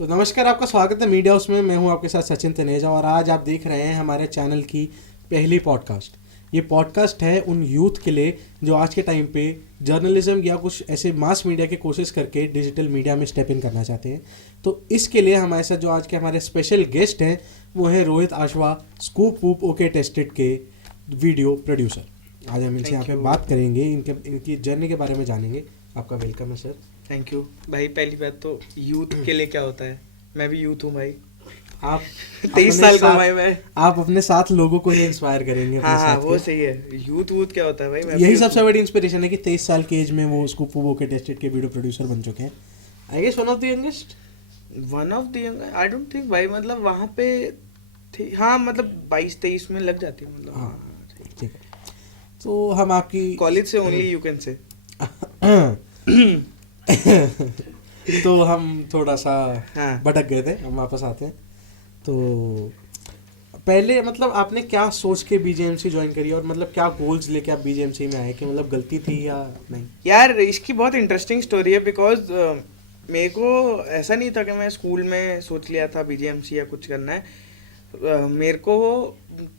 तो नमस्कार, आपका स्वागत है मीडिया हाउस में। मैं हूं आपके साथ सचिन तनेजा और आज आप देख रहे हैं हमारे चैनल की पहली पॉडकास्ट। ये पॉडकास्ट है उन यूथ के लिए जो आज के टाइम पे जर्नलिज्म या कुछ ऐसे मास मीडिया की कोशिश करके डिजिटल मीडिया में स्टेप इन करना चाहते हैं। तो इसके लिए हमारे साथ जो आज के हमारे स्पेशल गेस्ट हैं वो है Rohit Ashwa, ScoopWhoop okay tested के वीडियो प्रोड्यूसर। आज हम इनसे यहाँ पे बात करेंगे, इनकी जर्नी के बारे में जानेंगे। आपका वेलकम है सर। थैंक यू भाई। पहली बात तो यूथ के लिए क्या होता है, मैं भी यूथ हूँ भाई। आप 23 साल का भाई मैं। आप अपने साथ लोगों को ही इंस्पायर करेंगे। हाँ, वो सही है। यूथ क्या होता है भाई, मैं यही सबसे बड़ी इंस्पिरेशन है कि 23 साल की एज में वो स्कूप वूप ओके टेस्टेड के वीडियो प्रोड्यूसर बन चुके हैं। I guess one of the youngest. I don't think भाई, मतलब वहाँ पे थी। हाँ, मतलब 22-23 में लग जाती है, मतलब। हाँ, ठीक है। तो हम आपकी कॉलेज से ओनली यू कैन से। तो हम थोड़ा सा हाँ। भटक गए थे, हम वापस आते हैं। तो पहले मतलब आपने क्या सोच के बीजेएमसी ज्वाइन करी और मतलब क्या गोल्स लेके आप बीजेएमसी में आए, कि मतलब गलती थी या नहीं? यार, इसकी बहुत इंटरेस्टिंग स्टोरी है। बिकॉज मेरे को ऐसा नहीं था कि मैं स्कूल में सोच लिया था बीजेएमसी या कुछ करना है। मेरे को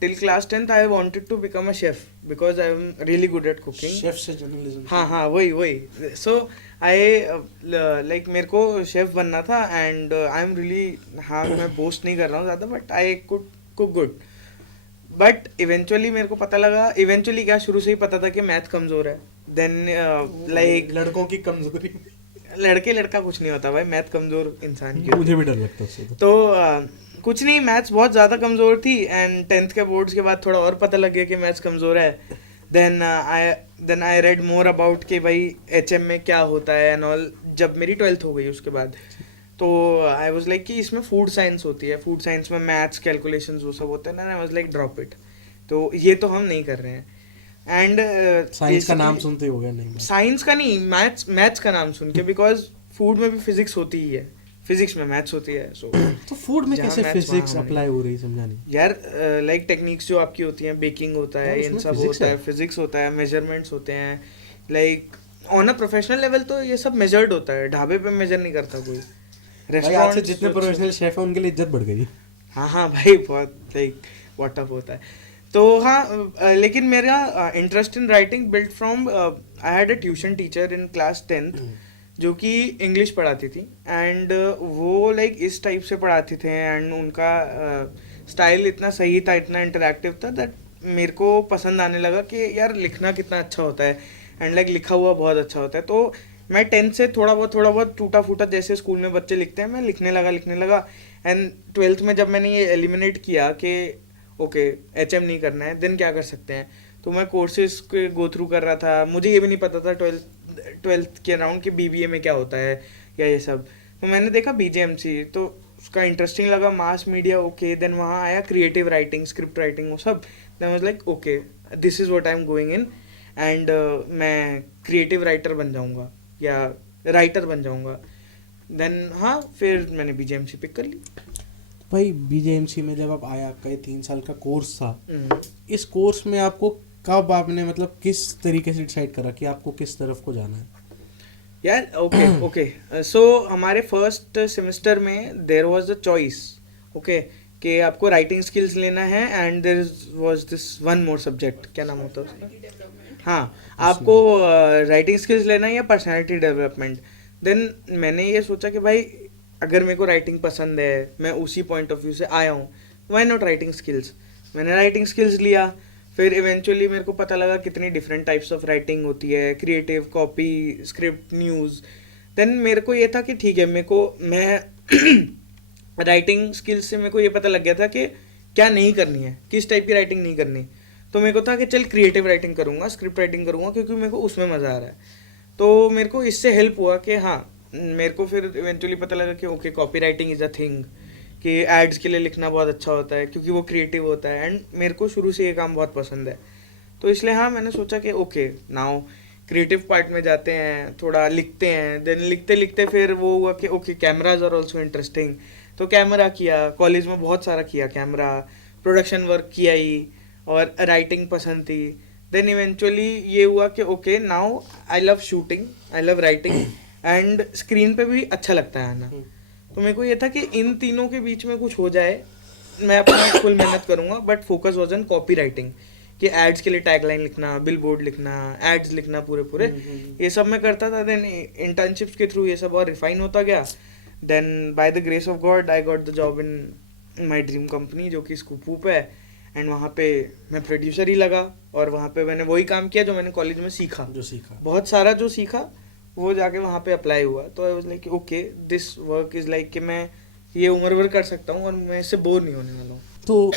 till class 10th I wanted to become a chef because I am really good at cooking. Chef से जर्नलिज्म। हाँ, वही। सो आई लाइक मेरे को शेफ बनना था एंड आई एम रियली, हाँ, मैं बोस्ट नहीं कर रहा हूँ ज़्यादा, but I could cook good. But eventually मेरे को पता लगा, इवेंचुअली क्या, शुरू से ही पता था कि मैथ कमज़ोर है। देन लाइक लड़कों की कमजोरी। लड़का कुछ नहीं होता भाई, मैथ कमज़ोर इंसान की। मुझे भी डर लगता है उससे। तो कुछ नहीं, मैथ्स बहुत ज़्यादा कमज़ोर थी एंड 10th के बोर्ड्स के बाद थोड़ा और पता लग गया कि मैथ्स कमज़ोर है। Then I read more about कि भाई HM में क्या होता है एंड ऑल। जब मेरी 12th हो गई उसके बाद तो आई वाज लाइक कि इसमें फूड साइंस होती है, फूड साइंस में मैथ्स कैलकुलेशंस वो सब होते हैं ना। आई वाज लाइक ड्रॉप इट, तो ये तो हम नहीं कर रहे हैं। एंड साइंस का नाम सुनते हो गया? नहीं, साइंस का नहीं, मैथ्स का नाम सुन के। बिकॉज फूड में भी फिजिक्स होती ही है, फिजिक्स में मैथ्स होती है। सो तो फूड में कैसे फिजिक्स अप्लाई हो रही है, समझा नहीं यार। लाइक टेक्निक्स जो आपकी होती हैं, बेकिंग होता है, इन सब होता है, फिजिक्स होता है, मेजरमेंट्स होते हैं। Like on a professional level तो ये सब मेजर्ड होता है, ढाबे पे मेजर नहीं करता कोई। रेस्टोरेंट से जितने प्रोफेशनल शेफ है उनके लिए इज्जत बढ़ गई। हाँ भाई, बहुत लाइक व्हाट अप होता है। तो हाँ, लेकिन मेरा interest in writing build from I had a tuition teacher in class 10th जो कि इंग्लिश पढ़ाती थी एंड वो लाइक इस टाइप से पढ़ाते थे एंड उनका स्टाइल इतना सही था, इतना इंटरैक्टिव था दैट मेरे को पसंद आने लगा कि यार लिखना कितना अच्छा होता है एंड लाइक लिखा हुआ बहुत अच्छा होता है। तो मैं 10th से थोड़ा बहुत टूटा फूटा जैसे स्कूल में बच्चे लिखते हैं, मैं लिखने लगा एंड 12th में जब मैंने ये एलिमिनेट किया कि ओके HM नहीं करना है, देन क्या कर सकते हैं, तो मैं कोर्सेज के गो थ्रू कर रहा था। मुझे ये भी नहीं पता था 12th के अराउंड कि BBA में क्या होता है या ये सब। तो मैंने देखा BJMC, तो उसका इंटरेस्टिंग लगा, मास मीडिया ओके। देन वहाँ आया क्रिएटिव राइटिंग, स्क्रिप्ट राइटिंग, वो सब। Then was like okay, this is what I am going in and मैं क्रिएटिव राइटर बन जाऊँगा या राइटर बन जाऊँगा। देन हाँ, फिर मैंने BJMC पिक कर ली। भाई BJMC में जब आप आए, आपका ये 3 साल का कोर्स था, इस कोर्स में आपको कब आपने मतलब किस तरीके से डिसाइड करा कि आपको किस तरफ को जाना है? यार ओके सो हमारे फर्स्ट सेमेस्टर में there was a choice, okay, कि आपको राइटिंग स्किल्स लेना है and there was this one more subject, क्या नाम होता है उसका? हाँ, आपको राइटिंग स्किल्स लेना है या पर्सनालिटी डेवलपमेंट। देन मैंने ये सोचा कि भाई अगर मेरे को राइटिंग पसंद है, मैं उसी पॉइंट ऑफ व्यू से आया हूँ, व्हाई नॉट राइटिंग स्किल्स। मैंने राइटिंग स्किल्स लिया। फिर इवेंचुअली मेरे को पता लगा कितनी डिफरेंट टाइप्स ऑफ राइटिंग होती है, creative, copy, script, news. Then मेरे को ये था कि ठीक है, मैं राइटिंग स्किल्स से मेरे को ये पता लग गया था कि क्या नहीं करनी है, किस टाइप की राइटिंग नहीं करनी। तो मेरे को था कि चल क्रिएटिव राइटिंग करूँगा, स्क्रिप्ट राइटिंग करूँगा, क्योंकि मेरे को उसमें मज़ा आ रहा है। तो मेरे को इससे हेल्प हुआ कि हाँ, मेरे को फिर इवेंचुअली पता लगा कि okay, copy writing is a thing, कि एड्स के लिए लिखना बहुत अच्छा होता है क्योंकि वो क्रिएटिव होता है एंड मेरे को शुरू से ये काम बहुत पसंद है। तो इसलिए हाँ, मैंने सोचा कि ओके नाउ क्रिएटिव पार्ट में जाते हैं, थोड़ा लिखते हैं। देन लिखते लिखते फिर वो हुआ कि okay, cameras are also interesting. तो कैमरा किया, कॉलेज में बहुत सारा किया, कैमरा प्रोडक्शन वर्क किया ही, और राइटिंग पसंद थी। देन इवेंचुअली ये हुआ कि okay now I love shooting, I love writing and screen पे भी अच्छा लगता है आना। तो मेरे को ये था कि इन तीनों के बीच में कुछ हो जाए, मैं अपना फुल मेहनत करूंगा, but focus was on copy writing, कि एड्स के लिए टैगलाइन लिखना, बिल बोर्ड लिखना, एड्स लिखना पूरे पूरे, ये सब मैं करता था. देन इंटर्नशिप्स के थ्रू ये सब और रिफाइन होता गया. Then by the grace of God I got the job in my dream company जो कि स्कूप वूप है. एंड वहाँ पे मैं प्रोड्यूसर ही लगा, और वहाँ पे मैंने वही काम किया जो मैंने कॉलेज में सीखा, बहुत सारा जो सीखा वो जाके वहाँ पे अप्लाई हुआ. तो आई was like okay, this work is like कि मैं ये उम्र भर कर सकता हूँ और मैं इससे बोर नहीं होने वाला हूँ. तो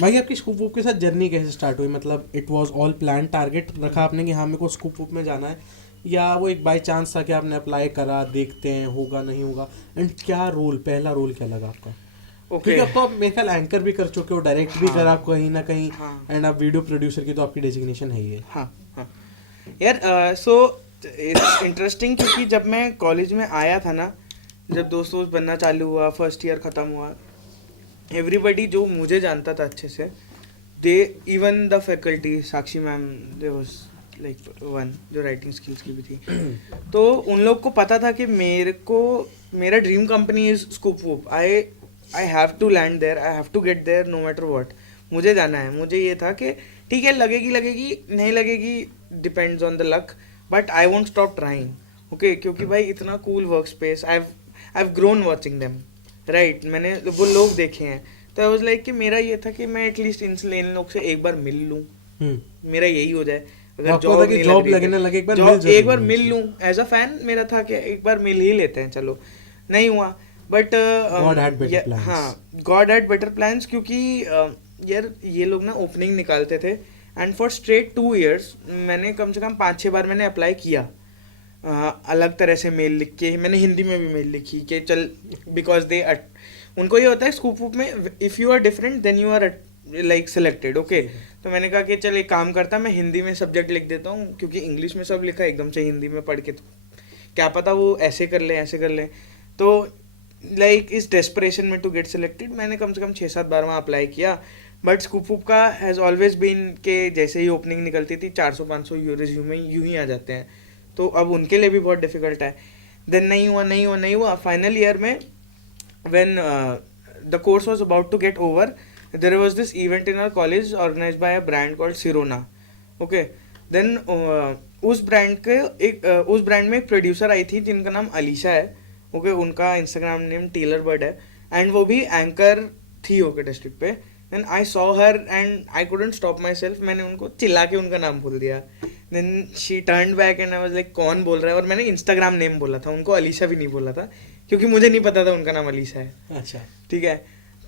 भाई आपकी स्कूप वूप के साथ जर्नी कैसे स्टार्ट हुई? मतलब it was all plan, target रखा आपने कि हाँ मेरे को स्कूप वूप में जाना है, या वो एक बाय चांस था कि आपने अप्लाई करा, देखते हैं होगा नहीं होगा? एंड क्या रोल, पहला रोल क्या लगा आपका? क्योंकि अब तो आप मेरे ख्याल एंकर भी कर चुके हो, डायरेक्ट भी करा कहीं ना कहीं, एंड आप वीडियो प्रोड्यूसर की तो आपकी डेजिग्नेशन है ही है. हाँ यार, सो इंटरेस्टिंग, क्योंकि जब मैं कॉलेज में आया था ना, जब दोस्त बनना चालू हुआ, फर्स्ट ईयर ख़त्म हुआ, एवरीबडी जो मुझे जानता था अच्छे से, they even the faculty, Sakshi ma'am, they was like one जो राइटिंग स्किल्स की भी थी, तो उन लोग को पता था कि मेरा dream company is ScoopWhoop. I have to land there, I have to get there no matter what. मुझे जाना है. मुझे ये था कि ठीक है, लगेगी नहीं लगेगी, depends on the luck, but I won't stop trying. Okay, क्योंकि भाई इतना cool work space, I have grown watching them, right. मैंने वो लोग देखे हैं, तो आई वाज लाइक कि मेरा ये था कि मैं एटलीस्ट इन लोग से एक बार मिल लूँ, मेरा यही हो जाए. अगर जॉब लगने लगे एक बार मिल लूँ एज अ फैन, मेरा था कि एक बार मिल ही लेते हैं. चलो, नहीं हुआ, but God had better plans. क्योंकि यार ये लोग ना ओपनिंग निकालते थे, एंड फॉर स्ट्रेट 2 years मैंने कम से कम 5-6 बार मैंने अप्लाई किया, अलग तरह से मेल लिख के. मैंने हिंदी में भी मेल लिखी कि चल, बिकॉज उनको ये होता है स्कूप वूप में, if you are different then you are like selected. Okay, तो मैंने कहा कि चल एक काम करता, मैं हिंदी में सब्जेक्ट लिख देता हूँ, क्योंकि इंग्लिश में सब लिखा एकदम से हिंदी में पढ़ के तो क्या पता वो ऐसे कर ले. तो लाइक इस डेस्परेशन में टू गेट सिलेक्टेड मैंने कम से कम 6-7 बार वहाँ अप्लाई किया. बट स्कूप वूप का हैज़ ऑलवेज बीन के जैसे ही ओपनिंग निकलती थी 400-500 रिज्यूमे यूं ही आ जाते हैं, तो अब उनके लिए भी बहुत डिफिकल्ट है. देन नहीं हुआ. फाइनल ईयर में when the course was about to get over, there was this event in our college organised by a brand called Sirona. Okay, then उस ब्रांड में एक प्रोड्यूसर आई थी जिनका नाम अलीशा है. ओके, उनका इंस्टाग्राम नेम टेलर बर्ड है, and वो भी एंकर थी ओके डिस्ट्रिक्ट पे. Then I saw her and I couldn't stop myself, मैंने उनको चिल्ला के उनका नाम बोल दिया. Then she turn back and I was like कौन बोल रहा है, और मैंने इंस्टाग्राम नेम बोला था, उनको अलीशा भी नहीं बोला था, क्योंकि मुझे नहीं पता था उनका नाम अलीशा है. अच्छा, ठीक है.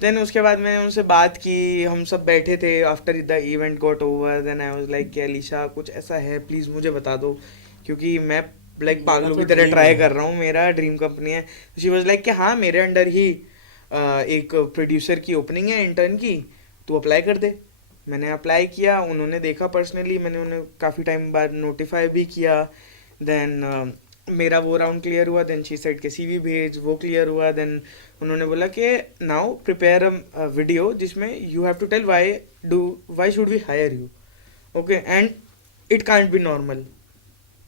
देन उसके बाद मैंने उनसे बात की, हम सब बैठे थे after the event got over. Then I was like कि अलीशा कुछ ऐसा है, प्लीज़ मुझे बता दो, क्योंकि मैं लाइक पागलों की तरह ट्राई कर रहा हूँ, मेरा ड्रीम कंपनी है. शी वाज लाइक कि हाँ, मेरे अंडर ही एक प्रोड्यूसर की ओपनिंग है इंटर्न की, तू अप्लाई कर दे. मैंने अप्लाई किया, उन्होंने देखा पर्सनली, मैंने उन्हें काफ़ी टाइम बाद नोटिफाई भी किया. देन मेरा वो राउंड क्लियर हुआ. देन शी सेड के CV भेज, वो क्लियर हुआ. देन उन्होंने बोला कि नाउ प्रिपेयर अ वीडियो जिसमें you have to tell why should we hire you. Okay, and it can't be normal,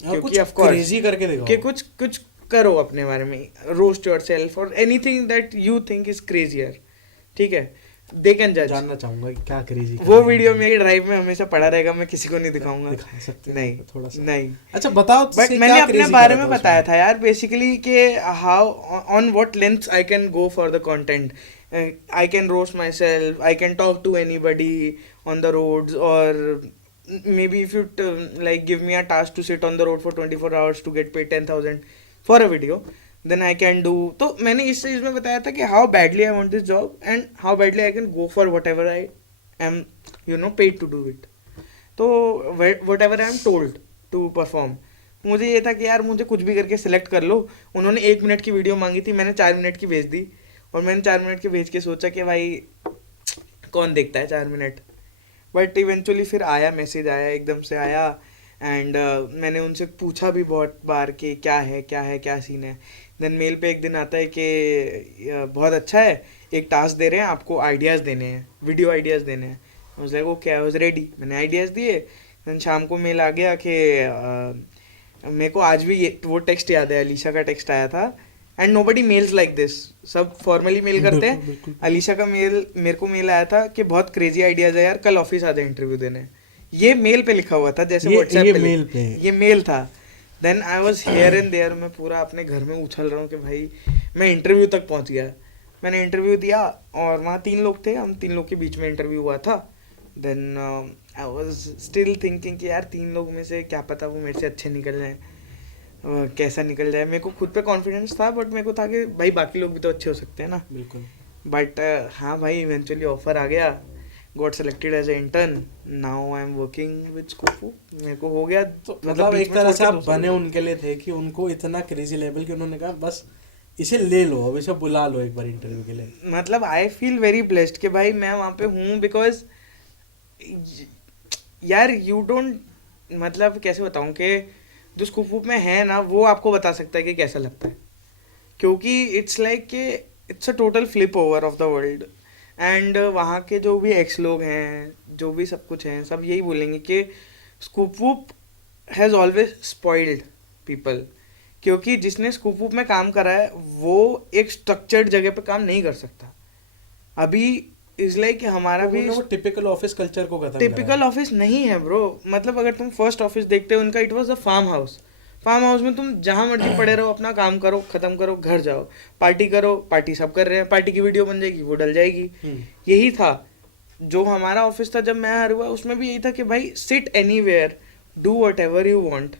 क्योंकि ऑफ कोर्स क्रेजी करके देखो कि कुछ करो अपने बारे में, रोस्ट योरसेल्फ और anything that you think is crazier. ठीक है, दे कैन जज. जानना चाहूंगा कि क्या क्रेजी. वो वीडियो मेरी ड्राइव में हमेशा पड़ा रहेगा, मैं किसी को नहीं दिखाऊंगा. दिखा सकते नहीं, थोड़ा सा नहीं. अच्छा बताओ. बट मैंने अपने बारे में बताया था यार, बेसिकली कि how on what lengths I can go for the content. I can roast myself, I can talk to anybody on the roads, और maybe if you like give me a task to sit on the road for 24 hours to get paid 10,000 for a video, then I can do. तो मैंने इस चीज़ में बताया था कि how badly I want this job and how badly I can go for whatever I am paid to do it. तो whatever I am told to perform. मुझे ये था कि यार मुझे कुछ भी करके सिलेक्ट कर लो. उन्होंने 1 मिनट की वीडियो मांगी थी, मैंने 4 मिनट की भेज दी, और मैंने 4 मिनट की भेज के सोचा कि भाई कौन देखता है 4 मिनट. बट इवेंचुअली फिर आया, मैसेज आया, एकदम से आया. एंड मैंने उनसे पूछा भी बहुत बार कि क्या सीन है. देन मेल पे एक दिन आता है कि बहुत अच्छा है, एक टास्क दे रहे हैं आपको, आइडियाज़ देने हैं, वीडियो आइडियाज़ देने हैं. आई was like okay, I was ready. मैंने आइडियाज़ दिए. देन शाम को मेल आ गया कि मेरे को आज भी वो टेक्स्ट याद है, अलीशा का टेक्स्ट आया था. And nobody mails like this, सब फॉर्मली मेल करते बिल्कुल, हैं। बिल्कुल। अलीशा का मेल मेरे को मेल आया था कि बहुत क्रेजी आइडियाज है यार, कल ऑफिस आ जाए इंटरव्यू देने। ये मेल पे लिखा हुआ था, जैसे ये व्हाट्सएप पे मेल पे। ये मेल था। Then I was here and there, मैं पूरा अपने घर में उछल रहा हूँ कि भाई मैं इंटरव्यू तक पहुंच गया। मैंने इंटरव्यू दिया और वहाँ 3 लोग थे, हम 3 लोग के बीच में इंटरव्यू हुआ था। Then I was still thinking कि यार 3 लोग में से क्या पता वो मेरे से अच्छे निकल जाए, कैसा निकल जाए। मेरे को खुद पे कॉन्फिडेंस था, बट मेरे को था कि भाई बाकी लोग भी तो अच्छे हो सकते हैं ना। बिल्कुल। बट हाँ भाई, इवेंचुअली ऑफर आ गया, got selected as a intern, now I am working with ScoopWhoop. मेरे को हो गया, तो मतलब बीच एक में तरह छोड़ से के आप 2 साल बने हो गए। उनके लिए थे कि उनको इतना क्रेजी लेवल कि उन्होंने कहा बस इसे ले लो, अब इसे बुला लो एक बार इंटरव्यू के लिए। मतलब आई फील वेरी ब्लेस्ड कि भाई मैं वहाँ पे हूँ, बिकॉज यार यू डोंट, मतलब कैसे बताऊँ कि जो स्कूप में है ना, वो आपको बता सकता है कि कैसा लगता है, क्योंकि इट्स लाइक कि it's a total flip over of the world. And वहाँ के जो भी एक्स लोग हैं, जो भी सब कुछ हैं, सब यही बोलेंगे कि scoop has always spoiled people, क्योंकि जिसने स्कूप में काम करा है वो एक स्ट्रक्चर्ड जगह पे काम नहीं कर सकता। अभी इज लाइक हमारा तो भी उन्होंने वो टिपिकल ऑफिस कल्चर को खत्म टिपिकल ऑफिस नहीं है ब्रो। मतलब अगर तुम फर्स्ट ऑफिस देखते हो उनका, it was a farm house. Farm house में तुम जहां मर्जी पड़े रहो, अपना काम करो, खत्म करो, घर जाओ, पार्टी करो, पार्टी सब कर रहे हैं, पार्टी की वीडियो बन जाएगी, वो डल जाएगी। यही था जो हमारा ऑफिस था जब मैं हायर हुआ, उसमें भी यही था कि भाई sit anywhere, do whatever you want,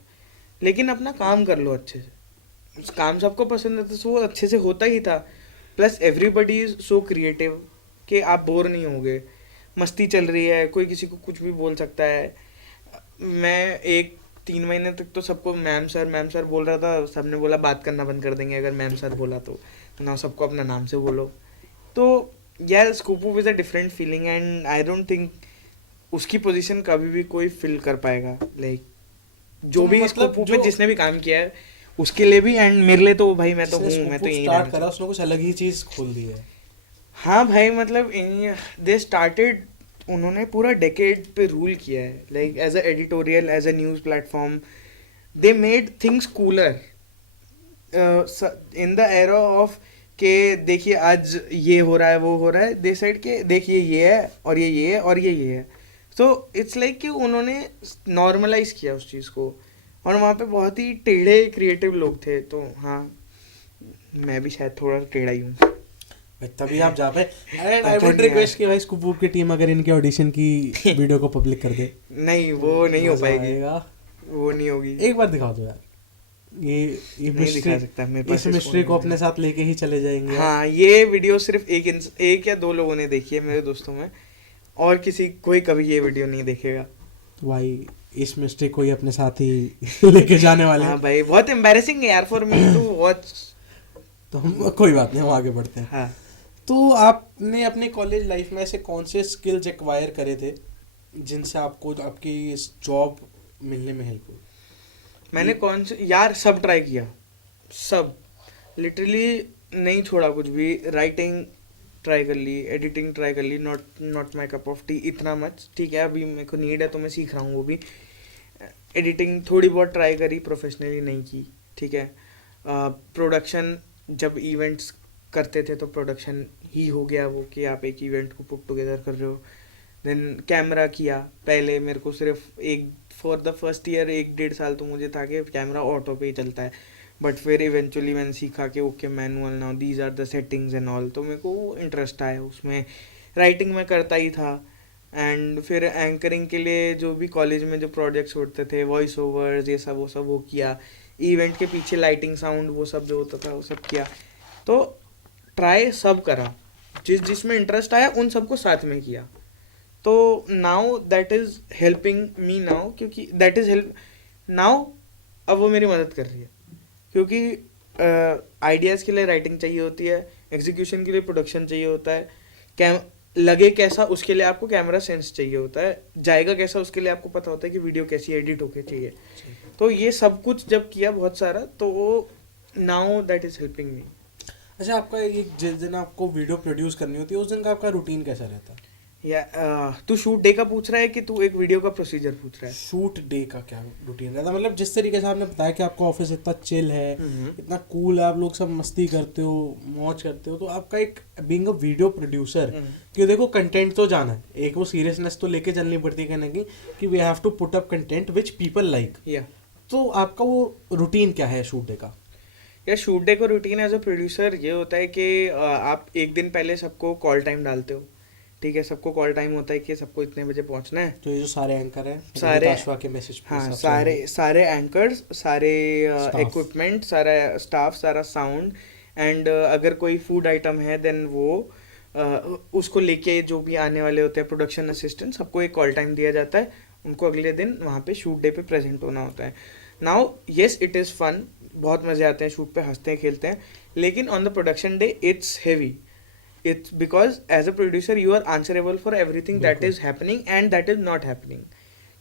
लेकिन अपना काम कर लो अच्छे से। उस काम सबको पसंद है तो वो अच्छे से होता ही था। Plus everybody is so creative कि आप बोर नहीं होगे, मस्ती चल रही है, कोई किसी को कुछ भी बोल सकता है। मैं 3 महीने तक तो सबको मैम सर बोल रहा था, सबने बोला बात करना बंद कर देंगे अगर मैम सर बोला तो ना, सबको अपना नाम से बोलो। तो यार ScoopWhoop is a different feeling, and I don't think उसकी पोजीशन कभी भी कोई फिल कर पाएगा। लाइक जो तो भी मतलब स्कूपू पे जो जिसने भी काम किया है उसके लिए भी, एंड मेरे लिए तो भाई मैं तो जिसने हूँ, मैं तो स्कूप यही स्टार्ट रहना करा चाहता उसने कुछ अलग ही चीज खोल दी है। हूँ। हाँ भाई, मतलब दे स्टार्टेड, उन्होंने पूरा डेकेड पे रूल किया है। Like as a editorial, as a news platform, they made things cooler in the era of के देखिए आज ये हो रहा है, वो हो रहा है, दे साइड के देखिए ये है और ये है और ये है। तो इट्स लाइक कि उन्होंने नॉर्मलाइज किया उस चीज़ को, और वहाँ पे बहुत ही टेढ़े क्रिएटिव लोग थे। तो हाँ, मैं भी शायद थोड़ा टेढ़ा ही हूँ। भाई तभी आप जा पाए। एंड पता आई वुड नहीं रिक्वेस्ट कि भाई स्कूप की टीम अगर इनके ऑडिशन की वीडियो को पब्लिक कर दे, नहीं, वो नहीं हो मजा पाएगी, आएगा। वो नहीं होगी। एक बार दिखा दो यार, ये नहीं मिस्ट्री, दिखा सकता, मेरे पास इस इस मिस्ट्री फोन को में अपने साथ लेके ही चले जाएंगे आप। हाँ, ये वीडियो सिर्फ एक या 2 लोगों ने देखी है मेरे दोस्तों में, और कोई कभी ये वीडियो नहीं देखेगा। तो भाई इस मिस्ट्री को ही अपने साथ ही लेके जाने वाले हैं। हाँ भाई, बहुत एम्बैरेसिंग है यार फॉर मी टू वॉच। तो हम कोई बात नहीं, हम आगे बढ़ते हैं। हाँ, तो आपने अपने कॉलेज लाइफ में ऐसे कौन से स्किल्स एक्वायर करे थे जिनसे आपको आपकी इस जॉब मिलने में हेल्प हुई? मैंने कौन से यार सब ट्राई किया, सब लिटरली नहीं छोड़ा कुछ भी। राइटिंग ट्राई कर ली, एडिटिंग ट्राई कर ली, not my cup of tea इतना मच, ठीक है, अभी मेरे को नीड है तो मैं सीख रहा हूँ वो भी। एडिटिंग थोड़ी बहुत ट्राई करी, प्रोफेशनली नहीं की, ठीक है। प्रोडक्शन जब इवेंट्स करते थे तो प्रोडक्शन ही हो गया वो, कि आप एक इवेंट को पुट टुगेदर कर रहे हो। देन कैमरा किया, पहले मेरे को सिर्फ फॉर द फर्स्ट ईयर 1-1.5 साल तो मुझे था कि कैमरा ऑटो पे ही चलता है, बट फिर इवेंचुअली मैंने सीखा कि okay manual now these are the settings and all, तो मेरे को इंटरेस्ट आया उसमें। राइटिंग में करता ही था, एंड फिर एंकरिंग के लिए जो भी कॉलेज में जो प्रोजेक्ट्स होते थे, वॉइस ओवर्स, ये सब वो सब वो किया। इवेंट के पीछे लाइटिंग साउंड वो सब जो होता था वो सब किया। तो ट्राई सब करा, जिसमें इंटरेस्ट आया उन सबको साथ में किया। तो now that is helping me now, क्योंकि दैट इज़ हेल्प नाउ, अब वो मेरी मदद कर रही है, क्योंकि आइडियाज़ के लिए राइटिंग चाहिए होती है, एग्जीक्यूशन के लिए प्रोडक्शन चाहिए होता है, लगे कैसा उसके लिए आपको कैमरा सेंस चाहिए होता है, जाएगा कैसा उसके लिए आपको पता होता है कि वीडियो कैसी एडिट होके चाहिए। तो ये सब कुछ जब किया बहुत सारा, तो now that is helping me. अच्छा, आपका एक जिस दिन आपको वीडियो प्रोड्यूस करनी होती है उस दिन का आपका रूटीन कैसा रहता है? या तू शूट डे का पूछ रहा है कि तू एक वीडियो का प्रोसीजर पूछ रहा है? शूट डे का क्या रूटीन रहता है, मतलब जिस तरीके से आपने बताया कि आपका ऑफिस इतना चिल है, हम्म। इतना कूल है, आप लोग सब मस्ती करते हो, मौज करते हो, तो आपका एक बीइंग अ वीडियो प्रोड्यूसर, कि देखो कंटेंट तो जाना है, एक वो सीरियसनेस तो लेके चलनी पड़ती है कहने की कि we have to put up content which people like. या तो आपका वो रूटीन क्या है शूट डे का? यार शूट डे का रूटीन एज अ प्रोड्यूसर ये होता है कि आप एक दिन पहले सबको कॉल टाइम डालते हो, ठीक है? सबको कॉल टाइम होता है कि सबको इतने बजे पहुंचना है। तो ये जो सारे एंकर हैं सारे आशवा के मैसेज पे हाँ, सब सारे एंकर्स, सारे Staff. इक्विपमेंट, सारा स्टाफ, सारा साउंड, एंड अगर कोई फूड आइटम है देन वो उसको लेके जो भी आने वाले होते हैं प्रोडक्शन असिस्टेंट, सबको एक कॉल टाइम दिया जाता है, उनको अगले दिन वहाँ पे शूट डे पे प्रेजेंट होना होता है। Now yes it is fun, बहुत मजे आते हैं शूट पे, हंसते हैं खेलते हैं, लेकिन on the production day it's heavy. It's because as a producer you are answerable for everything that बिल्कुल। is happening and that is not happening,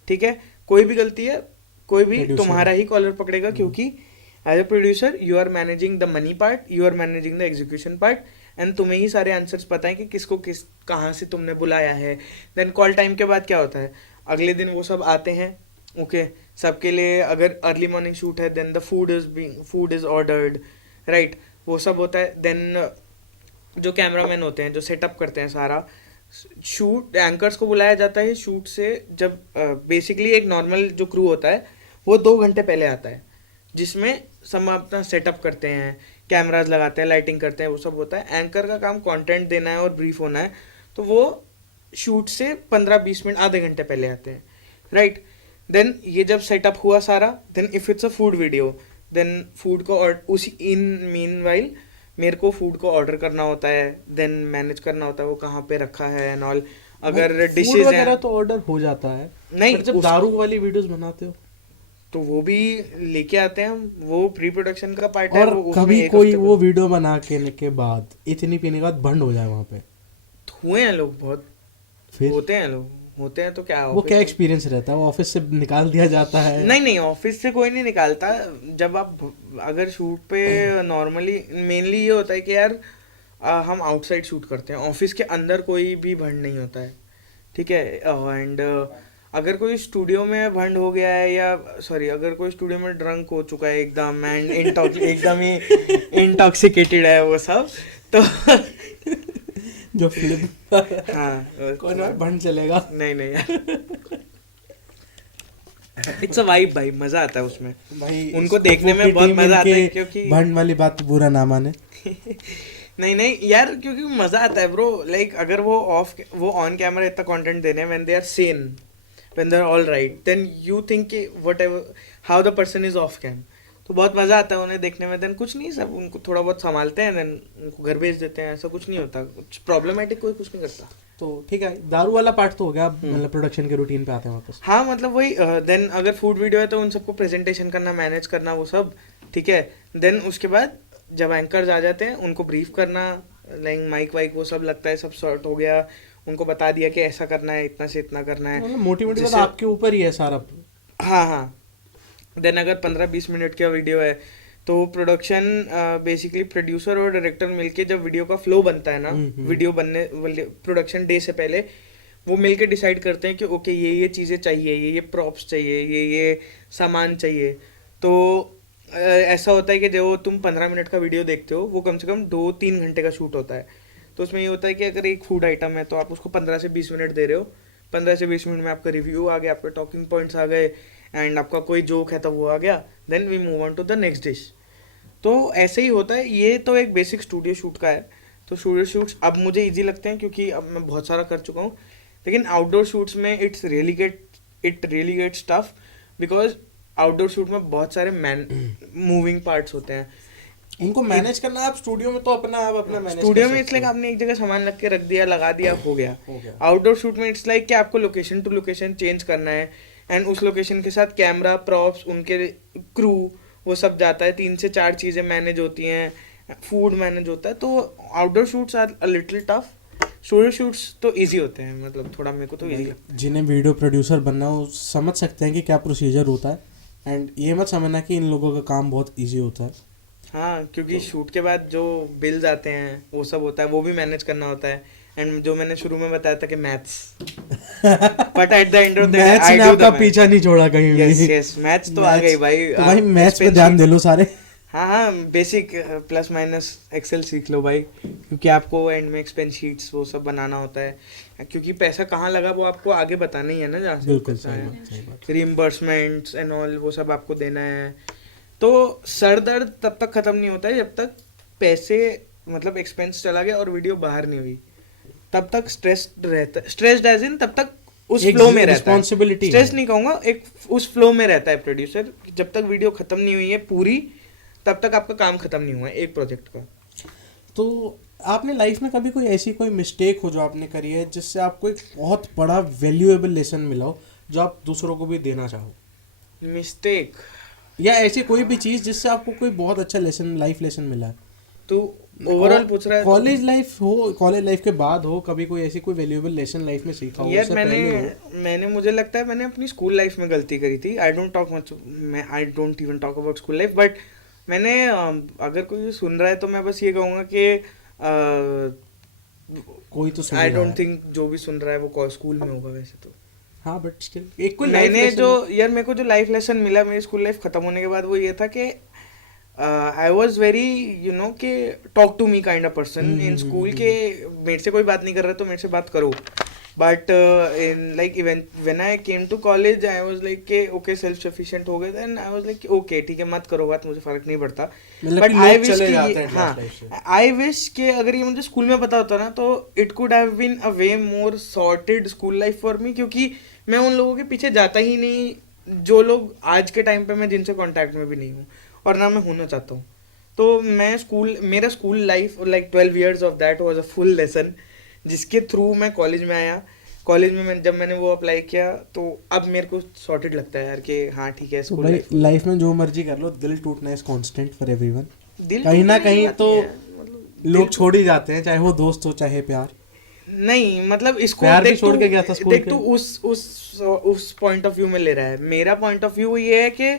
ठीक है? कोई भी गलती है, कोई भी Producer। तुम्हारा ही कॉलर पकड़ेगा, क्योंकि as a producer you are managing the money part, you are managing the execution part, and तुम्हें ही सारे आंसर्स पता है कि किसको किस कहाँ से तुमने बुलाया है। देन कॉल टाइम के बाद क्या होता है, अगले दिन वो सब आते हैं, ओके सबके लिए अगर अर्ली मॉर्निंग शूट है then the food is ordered, right? वो सब होता है। देन जो कैमरामैन होते हैं जो सेटअप करते हैं सारा शूट, एंकर्स को बुलाया जाता है शूट से, जब बेसिकली एक नॉर्मल जो क्रू होता है वो 2 घंटे पहले आता है, जिसमें सब अपना सेटअप करते हैं, कैमराज लगाते हैं, लाइटिंग करते हैं, वो सब होता है। एंकर का काम कंटेंट देना है और ब्रीफ होना है, तो वो शूट से 15-20 मिनट, आधे घंटे पहले आते हैं, राइट? देन ये जब सेटअप हुआ सारा, then if it's a food video, then food को उसी इन मीनवाइल मेरे को फूड को ऑर्डर करना होता है, देन मैनेज करना होता है वो कहाँ पे रखा है एंड ऑल। अगर डिशेज वगैरह तो ऑर्डर हो जाता है, नहीं, पर जब दारू वाली वीडियोस बनाते हो तो वो भी लेके आते हैं हम, वो प्री प्रोडक्शन का पार्ट है। और वो उसमें कभी एक कोई हफ्ते वो वीडियो बना के बाद इतनी पीने के बाद बंद हो जाए वहां पे, हुए हैं लोग, बहुत फिर होते हैं लोग, होते हैं तो क्या वो क्या एक्सपीरियंस रहता है? वो ऑफिस से निकाल दिया जाता है? नहीं, ऑफिस से कोई नहीं निकालता। जब आप अगर शूट पे नॉर्मली मेनली ये होता है कि यार हम आउटसाइड शूट करते हैं, ऑफिस के अंदर कोई भी भंड नहीं होता है, ठीक है? एंड अगर कोई स्टूडियो में भंड हो गया है, या सॉरी अगर कोई स्टूडियो में ड्रंक हो चुका है एकदम एंड एकदम ही इंटॉक्सिकेटेड है वो सब, तो जो फिल्म हाँ कोई ना भंड चलेगा। नहीं यार, इट्स अ वाइब भाई, मजा आता है उसमें भाई उनको देखने में बहुत मजा आता है, क्योंकि भंड वाली बात बुरा ना माने। नहीं यार, क्योंकि मजा आता है ब्रो। लाइक अगर वो ऑन कैमरा इतना कंटेंट दे रहे हैं, when they are sane, when they are all right, then you think कि whatever how the person is off cam, तो बहुत मजा आता है उन्हें देखने में। देन कुछ नहीं, सब उनको थोड़ा बहुत संभालते हैं, देन उनको घर भेज देते हैं, ऐसा कुछ नहीं होता, कुछ प्रॉब्लमेटिक कोई कुछ नहीं करता। तो ठीक है, दारू वाला पार्ट तो हो गया, मतलब प्रोडक्शन के रूटीन पे आते हैं वापस। हाँ मतलब वही, देन अगर फूड वीडियो है तो उन सबको प्रेजेंटेशन करना, मैनेज करना, वो सब ठीक है। देन उसके बाद जब एंकर्स आ जाते हैं उनको ब्रीफ करना, लाइक माइक वाइक वो सब लगता है, सब सॉर्ट हो गया, उनको बता दिया कि ऐसा करना है, इतना से इतना करना है, मतलब मोटी बात जैसे- आपके ऊपर ही है सारा। हाँ। देन अगर 15-20 मिनट का वीडियो है तो प्रोडक्शन बेसिकली प्रोड्यूसर और डायरेक्टर मिलके जब वीडियो का फ्लो बनता है ना, वीडियो बनने प्रोडक्शन डे से पहले वो मिलके डिसाइड करते हैं कि ओके ये चीज़ें चाहिए, ये प्रॉप्स चाहिए, ये सामान चाहिए। तो ऐसा होता है कि जो तुम 15 मिनट का वीडियो देखते हो वो कम से कम 2-3 घंटे का शूट होता है। तो उसमें ये होता है कि अगर एक फूड आइटम है तो आप उसको 15 से 20 मिनट दे रहे हो, 15 से 20 मिनट में आपका रिव्यू आ गया, आपके टॉकिंग पॉइंट्स आ गए, एंड आपका कोई जोक है तो वो आ गया, then we move on to the next dish. तो ऐसे ही होता है। ये तो एक बेसिक स्टूडियो शूट का है। तो स्टूडियो शूट्स अब मुझे इजी लगते हैं क्योंकि अब मैं बहुत सारा कर चुका हूँ, लेकिन आउटडोर शूट्स में it really gets tough, because outdoor shoot में बहुत सारे मूविंग पार्ट्स होते हैं, उनको मैनेज करना। आप स्टूडियो में तो अपना मैनेज स्टूडियो में इट्स लाइक आपने एक जगह सामान रख के रख दिया, लगा दिया, हो गया। आउटडोर शूट में इट्स लाइक कि आपको लोकेशन टू लोकेशन चेंज करना है, एंड उस लोकेशन के साथ कैमरा, प्रॉप्स, उनके क्रू, वो सब जाता है, 3 से 4 चीज़ें मैनेज होती हैं, फूड मैनेज होता है। तो outdoor shoots are a little tough, studio shoots तो इजी होते हैं, मतलब थोड़ा मेरे को तो इजी लगता है। जिन्हें वीडियो प्रोड्यूसर बनना हो समझ सकते हैं कि क्या प्रोसीजर होता है, एंड ये मत समझना कि इन लोगों का काम बहुत इजी होता है। हाँ, क्योंकि शूट के बाद जो बिल्स आते हैं वो सब होता है, वो भी मैनेज करना होता है। एंड जो मैंने शुरू में बताया था कि maths, but at the end of the day maths आई ने डू आपका द पीछा नहीं छोड़ा कहीं भी। यस यस, मैथ्स तो आ गई भाई। तो भाई मैथ्स पे expense ध्यान दे sheets- लो सारे। हाँ हाँ, बेसिक प्लस माइनस एक्सेल सीख लो भाई, क्योंकि आपको एंड में एक्सपेंस शीट्स वो सब बनाना होता है, क्योंकि पैसा कहाँ लगा वो आपको आगे बताना ही है ना, जहाँ से बिल्कुल पैसा सही आया। बात, सही बात। रिइम्बर्समेंट्स एंड ऑल वो सब आपको देना है। तो सर दर्द तब तक खत्म नहीं होता है जब तक पैसे मतलब एक्सपेंस चला गया और वीडियो बाहर नहीं हुई, तब तक स्ट्रेस्ड रहता है। स्ट्रेस्ड एज इन तब तक उस एक फ्लो में रहता है, responsibility स्ट्रेस है। नहीं कहूंगा, एक उस फ्लो में रहता है प्रोड्यूसर। जब तक वीडियो खत्म नहीं हुई है पूरी, तब तक आपका काम खत्म नहीं हुआ है एक प्रोजेक्ट का। तो आपने लाइफ में कभी कोई ऐसी कोई मिस्टेक हो जो आपने करी है जिससे आपको एक बहुत बड़ा वैल्यूएबल लेसन मिला हो जो आप दूसरों को भी देना चाहो, मिस्टेक या ऐसी कोई भी चीज जिससे आपको कोई बहुत अच्छा लेसन, लाइफ लेसन मिला है? तो ओवरऑल पूछ रहा है तो- कॉलेज लाइफ हो, कॉलेज लाइफ के बाद हो, कभी कोई ऐसी कोई वैल्यूएबल लेसन लाइफ में सीखा हो, यार उससे पहले हो? मैंने मुझे लगता है मैंने अपनी स्कूल लाइफ में गलती करी थी। I don't talk much, I don't even talk about school life, but मैंने अगर कोई सुन रहा है तो मैं बस ये कहूँगा कि कोई तो सुन आई ही रहा डोंट है। थिंक जो भी सुन रहा है वो स्कूल में होगा वैसे तो। हाँ बट स्टिल एक कोई लाइफ मैंने जो यार मेरे को जो लाइफ लेसन मिला मेरी स्कूल लाइफ खत्म होने के बाद वो ये था कि I was very you know कि talk to me kind of person in school के। मेरे से कोई बात नहीं कर रहा तो मेरे से बात करो, but in like when I came to college I was like के ओके सेल्फ सफिशिएंट हो गए, then I was like okay ठीक है मत करो बात, मुझे फर्क नहीं पड़ता। मतलब बट कि आई लोग विश चले कि जाते हैं हाँ, लाइफ से। आई विश कि अगर ये मुझे स्कूल में पता होता ना तो it could have been a way more sorted school life for me, क्योंकि मैं उन लोगों के पीछे जाता ही नहीं जो लोग आज के टाइम पे मैं जिनसे कांटेक्ट में भी नहीं हूँ और ना मैं होना चाहता हूँ। तो मेरा school life like 12 years of that was a full lesson, जिसके थ्रू मैं कॉलेज में आया। कॉलेज में जब मैंने वो अप्लाई किया तो अब मेरे को सॉर्टेड लगता है यार कि हाँ ठीक है तो स्कूल भाई लाइफ में जो मर्जी कर लो, दिल टूटना इज कांस्टेंट फॉर एवरीवन। दिल कहीं ना टूटने की कहीं बात तो नहीं है, मतलब लोग छोड़ ही जाते हैं, चाहे वो दोस्त हो चाहे प्यार। नहीं मतलब इसको प्यार भी देख छोड़ तू- के गया था स्कूल देख के। तू उस पॉइंट ऑफ व्यू में ले रहा है। मेरा पॉइंट ऑफ व्यू ये है कि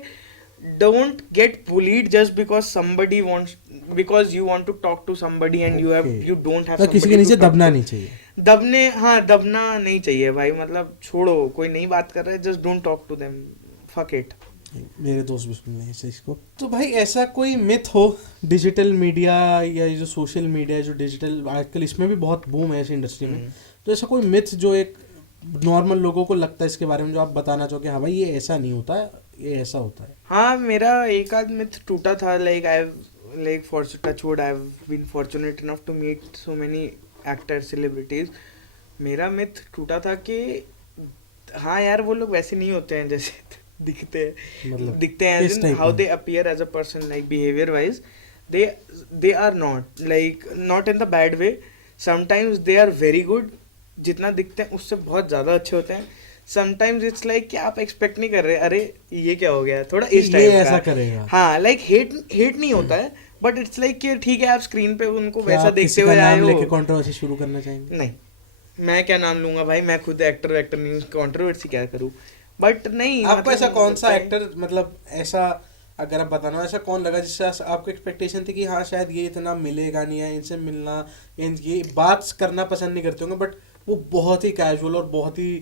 don't get bullied just because somebody wants, because you want to talk to somebody and you don't have तो किसी के नीचे दबना नहीं चाहिए। दबना नहीं चाहिए भाई, मतलब छोड़ो, कोई नहीं बात कर रहा है just don't talk to them, fuck it. मेरे दोस्त भी सुन रहे हैं इस चीज को। तो भाई ऐसा कोई मिथ हो डिजिटल मीडिया या ये जो सोशल मीडिया जो डिजिटल आजकल इसमें भी बहुत बूम है इस इंडस्ट्री में, तो ऐसा कोई मिथ जो एक नॉर्मल लोगों को लगता है इसके बारे में जो आप बताना चाहो कि हाँ भाई ये ऐसा नहीं होता है, ये ऐसा होता है? हाँ, मेरा एक आध मिथ टूटा था। Like for touch wood I have been fortunate enough to meet so many actor celebrities. मेरा मिथ टूटा था कि हाँ यार वो लोग वैसे नहीं होते हैं जैसे दिखते मतलब हैं किस type हाउ में? They appear as a person, like behaviour wise they are not in the bad way. Sometimes they are very good, जितना दिखते हैं उससे बहुत ज्यादा अच्छे होते हैं। समटाइम्स इट्स लाइक कि आप एक्सपेक्ट नहीं कर रहे, अरे ये क्या हो गया, थोड़ा इस ये टाइप ऐसा का। करेगा। हाँ, लाइक हेट नहीं होता है, बट इट्स लाइक कि ठीक है आप स्क्रीन पे उनको क्या वैसा आप देखते किसी हुए का आए नाम लेके हो। कंट्रोवर्सी शुरू करना चाहेंगे? नहीं, मैं क्या नाम लूंगा भाई, मैं खुद एक्टर नहीं हूँ, कंट्रोवर्सी क्या करूँ। बट नहीं, आपको मतलब ऐसा कौन सा होता है। एक्टर, मतलब ऐसा अगर आप बताना, ऐसा कौन लगा जिससे आपको एक्सपेक्टेशन थी कि हाँ शायद ये इतना मिलेगा नहीं है, इनसे मिलना, ये बात करना पसंद नहीं करते होंगे, बट वो बहुत ही कैजुअल और बहुत ही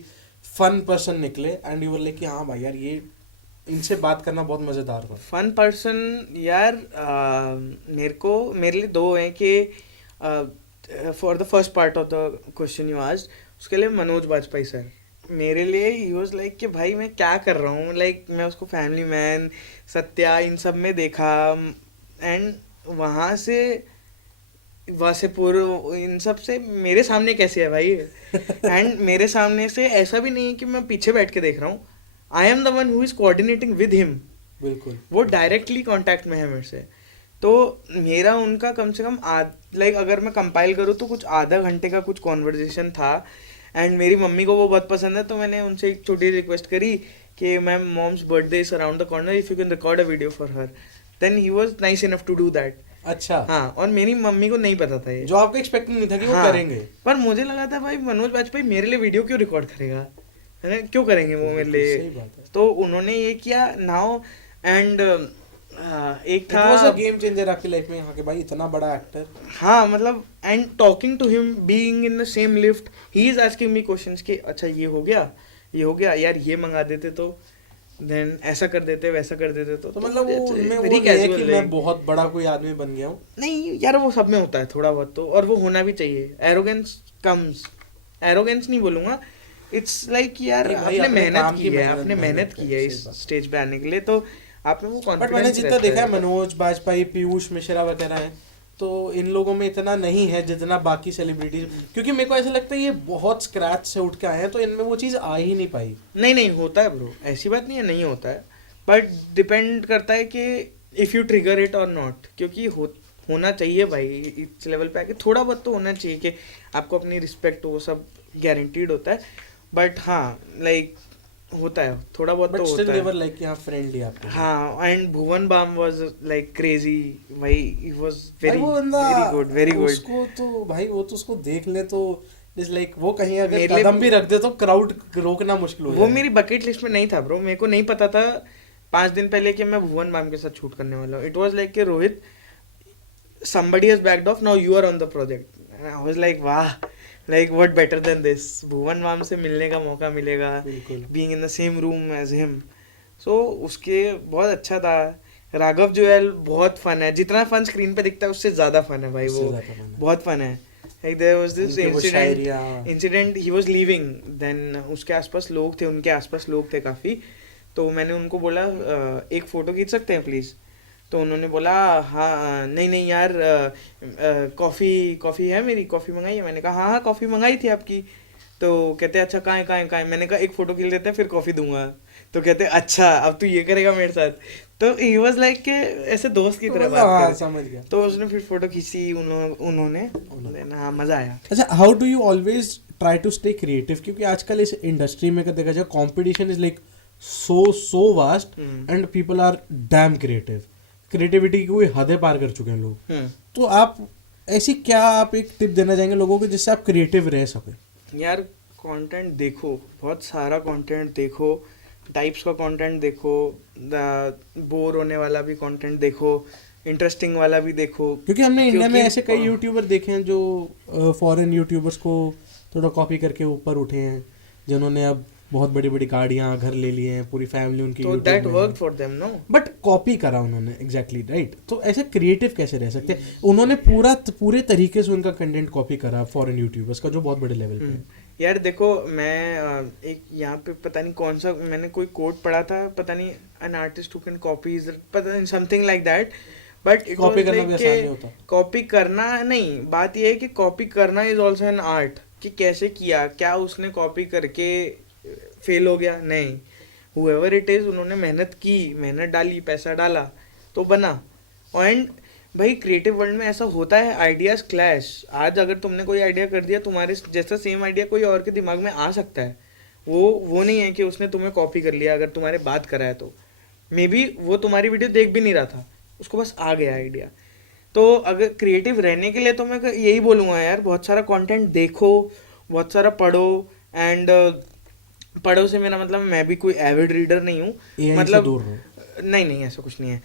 फन पर्सन निकले एंड यू वर लाइक कि हाँ भाई यार ये इनसे बात करना बहुत मजेदार था? फन पर्सन यार मेरे लिए दो हैं कि for the first part of the question you asked, उसके लिए मनोज बाजपेयी सर मेरे लिए ही वाज लाइक कि भाई मैं क्या कर रहा हूँ। लाइक मैं उसको फैमिली मैन, सत्या, इन सब में देखा एंड वहाँ से वासेपुर इन सब से मेरे सामने कैसे है भाई। एंड मेरे सामने से ऐसा भी नहीं है कि मैं पीछे बैठ के देख रहा हूँ, I am the one who is coordinating with him. बिल्कुल, वो डायरेक्टली कांटेक्ट में है मेरे से। तो मेरा उनका कम से कम लाइक अगर मैं कंपाइल करूँ तो कुछ आधा घंटे का कुछ कॉन्वर्जेशन था। एंड मेरी मम्मी को वो बहुत पसंद है, तो मैंने उनसे एक छोटी रिक्वेस्ट करी कि ma'am mom's birthday is around the corner, if you can record a video for her. Then he was nice enough to do that. अच्छा। हाँ, और मेरी मम्मी को नहीं पता था ये, जो आपको एक्सपेक्ट नहीं था कि वो हाँ, करेंगे। पर मुझे लगा था भाई मनोज बाजपेयी मेरे लिए वीडियो क्यों रिकॉर्ड करेगा, है ना, क्यों करेंगे वो मेरे सही लिए। बात है। तो उन्होंने ये किया नाउ। एंड एक इट वाज अ था, गेम चेंजर आपकी लाइफ में यहाँ के भाई, इतना बड़ा एक्टर। हाँ मतलब, and talking to him, being in the same lift, he is asking me questions कि अच्छा ये हो गया, ये हो गया यार, ये मंगा देते तो, देन ऐसा कर देते, वैसा कर देते तो मतलब वो उनमें वो वेरी नहीं है कि कैजुअल। मैं बहुत बड़ा कोई आदमी बन गया हूँ। नहीं यार, वो सब में होता है थोड़ा बहुत तो, और वो होना भी चाहिए। एरोगेंस कम्स, एरोगेंस नहीं बोलूंगा, इट्स लाइक यार नहीं भाई, आपने अपने मेहनत काम की की है, मेहनत- आपने मेहनत मेहनत है, की है सही इस बात। स्टेज पे आने के लिए, तो आप में वो बट मैंने कॉन्फिडेंस जितना रहता देखा है, है। मनोज बाजपेयी, पीयूष मिश्रा वगैरह हैं, तो इन लोगों में इतना नहीं है जितना बाकी सेलिब्रिटीज, क्योंकि मेरे को ऐसा लगता है ये बहुत स्क्रैच से उठ के आए हैं, तो इनमें वो चीज़ आ ही नहीं पाई। नहीं नहीं, होता है ब्रो, ऐसी बात नहीं है नहीं होता है, बट डिपेंड करता है कि इफ यू ट्रिगर इट और नॉट, क्योंकि होना चाहिए भाई, इस लेवल पे आके थोड़ा बहुत तो होना चाहिए कि आपको अपनी रिस्पेक्ट, वो सब गारंटीड होता है, बट हाँ लाइक होता है थोड़ा बहुत बट तो स्टिल होता दे है। वर लाइक यहाँ फ्रेंडली आपको। हाँ, and Bhuvan Bam was like crazy भाई, ही वाज भाई वेरी वो बंदा, वेरी गुड, वेरी गुड। उसको तो भाई, वो तो उसको देख ले तो इज लाइक, वो कहीं अगर मेरे लिए कदम भी रख दे तो क्राउड रोकना मुश्किल हो वो जाए। मेरी बकेट लिस्ट में नहीं था ब्रो, मेरे को नहीं पता था 5 दिन पहले कि मैं भुवन बाम के साथ शूट करने वाला हूँ। इट वाज लाइक कि Rohit, somebody has backed off, now you are on the project, and I was like वाह, like what better than this, Bhuvan Bam से मिलने का मौका मिलेगा, बिल्कुल। being in the same room as him, so उसके बहुत अच्छा था। राघव जुएल बहुत फन है, जितना फन स्क्रीन पे दिखता है उससे ज्यादा फन है भाई, उससे वो ज्यादा fun है। बहुत फन है। like there was this उनकी वो incident, शायरियाँ। he was leaving, then उसके आसपास लोग थे, उनके आसपास लोग थे काफी, तो मैंने उनको बोला एक फोटो खींच सकते हैं प्लीज, तो उन्होंने बोला हाँ नहीं नहीं यार, कॉफ़ी है मेरी, कॉफ़ी मंगाई है। मैंने कहा हाँ हाँ कॉफ़ी मंगाई थी आपकी, तो कहते अच्छा कहाँ है। मैंने कहा एक फ़ोटो खींच लेते हैं फिर कॉफ़ी दूंगा, तो कहते अच्छा अब तू ये करेगा मेरे साथ। तो ही वाज लाइक के ऐसे दोस्त की तरह बात हाँ, करे। समझ गया। तो उसने फिर फ़ोटो खींची उन्होंने, हाँ मज़ा आया। अच्छा, how do you always try to stay creative, क्योंकि आजकल इस इंडस्ट्री में देखा जाए competition is like so vast and people are damn creative, creativity की कोई हदें पार कर चुके हैं लोग। तो आप ऐसी क्या आप एक टिप देना चाहेंगे लोगों को जिससे आप क्रिएटिव रह सके? यार कंटेंट देखो, बहुत सारा कंटेंट देखो, टाइप्स का कंटेंट देखो, बोर होने वाला भी कंटेंट देखो, इंटरेस्टिंग वाला भी देखो, क्योंकि हमने इंडिया में क्योंकि- ऐसे कई यूट्यूबर देखे हैं जो फॉरेन यूट्यूबर्स को थोड़ा कॉपी करके ऊपर उठे हैं, जिन्होंने अब बहुत बड़ी बड़ी गाड़ियां, घर ले लिए हैं, पूरी फैमिली उनकी तो YouTube दैट में वर्क है। For them no. But copy करा उन्होंने, एग्जैक्टली राइट। तो ऐसे क्रिएटिव कैसे रह सकते हैं? उन्होंने पूरे तरीके से उनका कंटेंट कॉपी करा फॉरेन यूट्यूबर्स का, जो बहुत बड़े लेवल पे है। यार देखो, मैं एक यहाँ पे पता नहीं कौन सा मैंने कोई कोट पढ़ा था, पता नहीं an artist who can copy, पता नहीं something like that, but it Copy करना भी आसान नहीं होता। कॉपी करना नहीं, बात ये है कि कॉपी करना इज ऑल्सो एन आर्ट, कि कैसे किया, क्या उसने कॉपी करके फेल हो गया, नहीं, हुएवर इट इज, उन्होंने मेहनत की, मेहनत डाली, पैसा डाला तो बना। एंड भाई क्रिएटिव वर्ल्ड में ऐसा होता है, आइडियाज क्लैश। आज अगर तुमने कोई आइडिया कर दिया, तुम्हारे जैसा सेम आइडिया कोई और के दिमाग में आ सकता है, वो नहीं है कि उसने तुम्हें कॉपी कर लिया, अगर तुम्हारे बात करा है तो मे बी वो तुम्हारी वीडियो देख भी नहीं रहा था, उसको बस आ गया आइडिया। तो अगर क्रिएटिव रहने के लिए तो मैं यही बोलूँगा यार, बहुत सारा कंटेंट देखो, बहुत सारा पढ़ो, एंड पढ़ो से मेरा मतलब मैं भी कोई एविड रीडर नहीं हूँ, AI से मतलब दूर रहो। नहीं ऐसा कुछ नहीं है,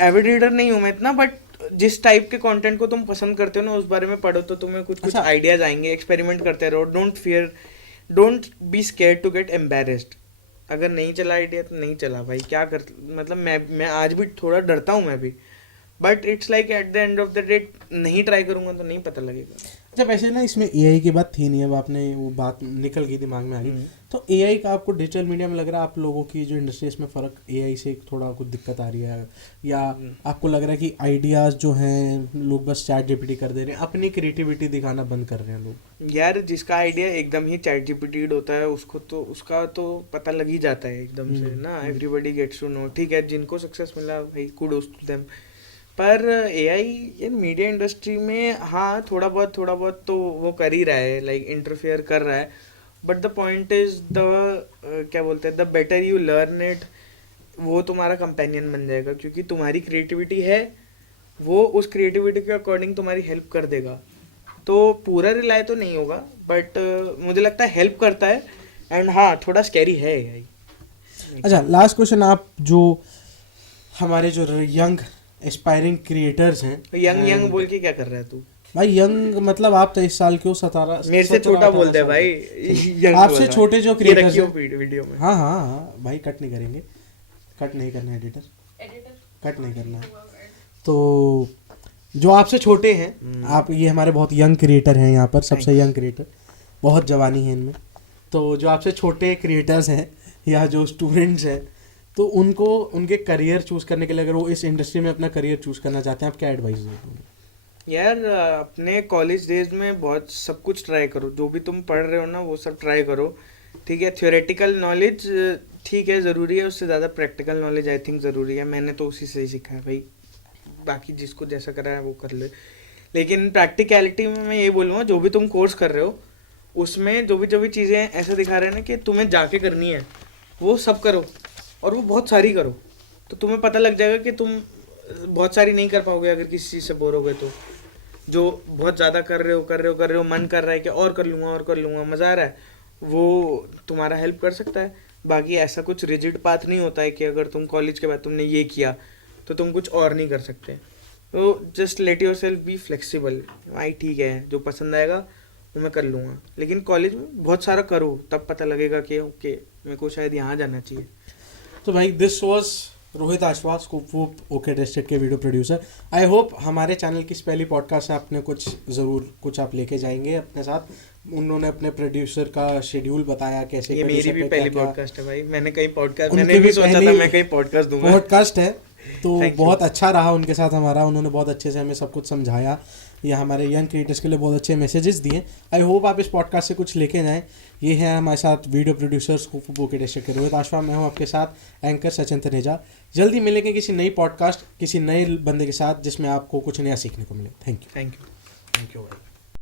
एविड रीडर नहीं हूँ मैं इतना, बट जिस टाइप के कंटेंट को तुम पसंद करते हो ना, उस बारे में पढ़ो तो तुम्हें कुछ अच्छा। आइडियाज आएंगे, एक्सपेरिमेंट करते रहो, don't be scared to get embarrassed. अगर नहीं चला आइडिया तो नहीं चला भाई, क्या कर, मतलब मैं आज भी थोड़ा डरता हूँ मैं भी, but it's like at the end of the day नहीं ट्राई करूंगा तो नहीं पता लगेगा। जब ऐसे ना इसमें AI की बात थी नहीं, अब आपने वो बात निकल गई दिमाग में आ गई, तो AI का आपको डिजिटल मीडिया में लग रहा है आप लोगों की जो इंडस्ट्री इसमें फ़र्क AI से थोड़ा कुछ दिक्कत आ रही है, या आपको लग रहा है कि आइडियाज़ जो हैं लोग बस चैट जीपीटी कर दे रहे हैं, अपनी क्रिएटिविटी दिखाना बंद कर रहे हैं लोग? यार जिसका आइडिया एकदम ही चैट जीपीटी होता है, उसका तो पता लग ही जाता है एकदम से ना, एवरीबॉडी गेट्स टू नो। ठीक है, जिनको सक्सेस मिला भाई कुडोस टू देम, पर एआई ये मीडिया इंडस्ट्री में हाँ थोड़ा बहुत तो वो कर ही रहा है, लाइक इंटरफेयर कर रहा है, but the point is the क्या बोलते हैं, the better you learn it, वो तुम्हारा कंपेनियन बन जाएगा, क्योंकि तुम्हारी क्रिएटिविटी है, वो उस क्रिएटिविटी के अकॉर्डिंग तुम्हारी हेल्प कर देगा। तो पूरा रिलाय तो नहीं होगा, बट मुझे लगता है हेल्प करता है, एंड हाँ थोड़ा स्कैरी है एआई। अच्छा, लास्ट क्वेश्चन, आप जो हमारे जो यंग एस्पायरिंग क्रिएटर्स हैं। यंग बोल के क्या कर रहा है तू? भाई यंग मतलब आप 23 साल के हो, 17 मेरे से छोटा बोलते हैं भाई, young आपसे बोल रहा छोटे जो है। ये क्रिएटर्स रखियो हैं। वीडियो में। हाँ हाँ हाँ भाई, कट नहीं करेंगे, कट नहीं करना एडिटर, कट नहीं करना है। तो जो आपसे छोटे हैं, आप ये हमारे बहुत यंग क्रिएटर हैं यहाँ पर, सबसे यंग क्रिएटर, बहुत जवानी है इनमें। तो जो आपसे छोटे क्रिएटर्स हैं या जो स्टूडेंट्स हैं, तो उनको उनके करियर चूज़ करने के लिए, अगर वो इस इंडस्ट्री में अपना करियर चूज़ करना चाहते हैं, आप क्या एडवाइस देते? यार अपने कॉलेज डेज में बहुत सब कुछ ट्राई करो, जो भी तुम पढ़ रहे हो ना वो सब ट्राई करो, ठीक है। थ्योरेटिकल नॉलेज ठीक है ज़रूरी है, उससे ज़्यादा प्रैक्टिकल नॉलेज आई थिंक ज़रूरी है। मैंने तो उसी से ही सीखा है भाई, बाकी जिसको जैसा करा है वो कर ले। लेकिन प्रैक्टिकलिटी में मैं ये बोलूँगा, जो भी तुम कोर्स कर रहे हो उसमें जो भी चीज़ें ऐसे दिखा रहे हैं ना कि तुम्हें जाके करनी है, वो सब करो, और वो बहुत सारी करो, तो तुम्हें पता लग जाएगा कि तुम बहुत सारी नहीं कर पाओगे अगर किसी चीज़ से बोर हो गए तो। जो बहुत ज़्यादा कर रहे हो मन कर रहा है कि और कर लूँगा, मज़ा आ रहा है, वो तुम्हारा हेल्प कर सकता है। बाकी ऐसा कुछ रिजिड पाथ नहीं होता है कि अगर तुम कॉलेज के बाद तुमने ये किया तो तुम कुछ और नहीं कर सकते। तो just let your self be flexible. भाई ठीक है, जो पसंद आएगा वो मैं कर लूँगा, लेकिन कॉलेज में बहुत सारा करो, तब पता लगेगा कि ओके मेरे को शायद यहाँ जाना चाहिए। तो भाई this was Rohit Ashwa, scoop okay tested के वीडियो प्रोड्यूसर। आई होप हमारे चैनल की इस पहली पॉडकास्ट से आपने कुछ आप लेके जाएंगे अपने साथ। उन्होंने अपने प्रोड्यूसर का शेड्यूल बताया, कैसे ये मेरी भी पहली पॉडकास्ट है भाई, मैंने उनके मैंने भी सोचा पहली था मैं कहीं पॉडकास्ट दूंगा। पॉडकास्ट है, तो Thank you. बहुत अच्छा रहा उनके साथ हमारा। उन्होंने बहुत अच्छे से हमें सब कुछ समझाया, या हमारे यंग क्रिएटर्स के लिए बहुत अच्छे मैसेजेस दिए। आई होप आप इस पॉडकास्ट से कुछ लेके जाएं। ये है हमारे साथ video producer scoop okay tested के रोहित आशवा, मैं हूँ आपके साथ एंकर सचिन तनेजा। जल्दी मिलेंगे किसी नई पॉडकास्ट, किसी नए बंदे के साथ, जिसमें आपको कुछ नया सीखने को मिले। थैंक यू भाई।